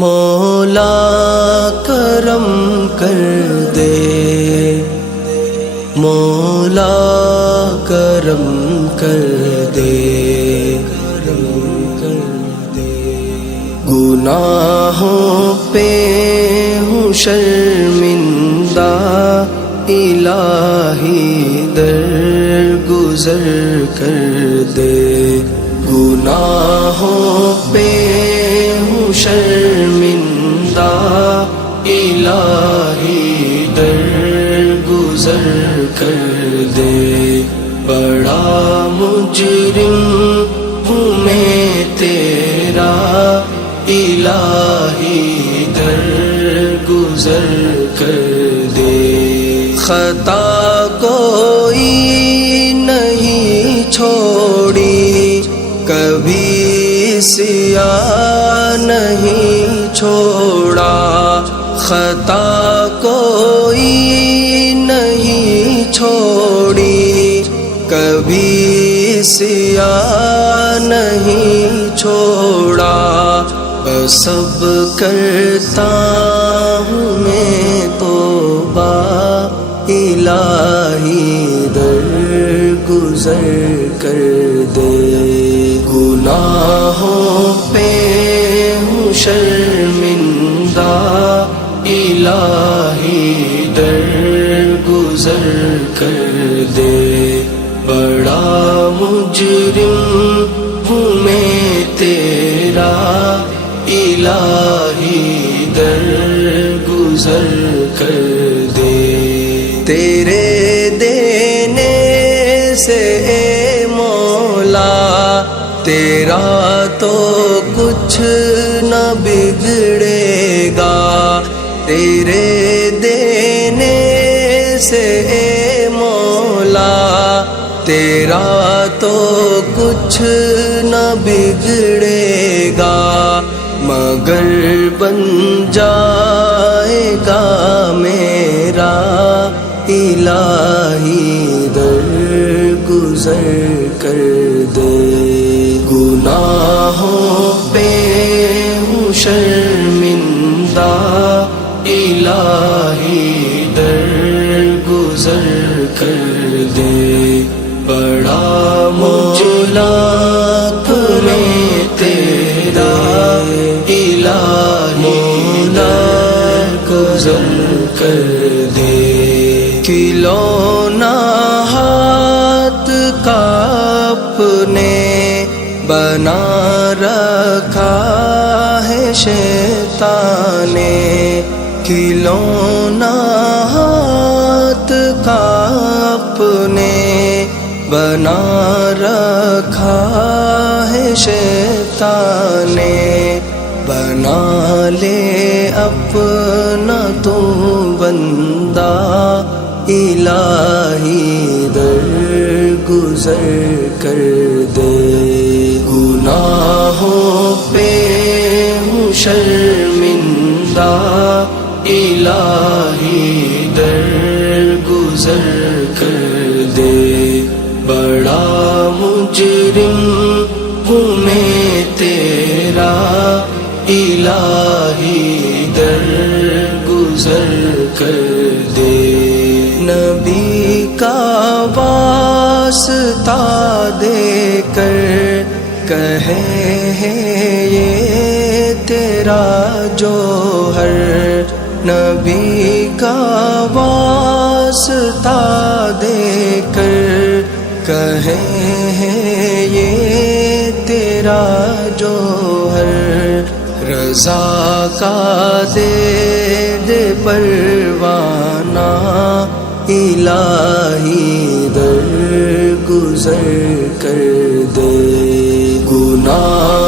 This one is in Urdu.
مولا کرم کر دے، مولا کرم کر دے، گناہوں پہ ہوں شرمندہ، الہی در گزر کر دے، گناہوں پہ ہوں شرمندہ، الہی در گزر کر دے، بڑا مجرم ہوں میں تیرا، الہی در گزر کر دے، خطا کوئی نہیں چھوڑی، کبھی سیاہ نہیں چھوڑا، خطا کوئی نہیں چھوڑی، کبھی سیاہ نہیں چھوڑا، سب کرتا ہوں میں توبہ، الہی در گزر کر دے، گناہوں پہ ہوں شرمندہ، الہی در گزر کر دے، بڑا مجرم ہوں میں تیرا، الہی در گزر کر دے، تیرے دینے سے اے مولا، تیرا تو کچھ نہ بگڑے گا، تیرے دینے سے اے مولا، تیرا تو کچھ نہ بگڑے گا، مگر بن جائے گا میرا، الہی در گزر کر دے، گناہوں پہ ہوں شرمندہ، الہی در گزر کر دے، بڑا مولا تمہیں تیرا، الہی در گزر کر دے، کھلونا ہاتھ کا اپنے بنا رکھا ہے شیطان نے، کھلونا ہاتھ کا اپنے بنا رکھا ہے شیطان نے، بنا لے اپنا تو بندہ، الہی در گزر کر دے، گناہوں پہ ہوں شرمندہ، الہی در گزر کر دے، بڑا مجرم ہوں میں تیرا، الہی در گزر کر دے، نبی کا واسطہ دے کر کہے ہیں یہ تیرا جوہر، نبی کا واسطہ دے کر کہے ہیں یہ تیرا جوہر، رضا کا دے دے پروانہ، الہی در گزر کر دے، گناہ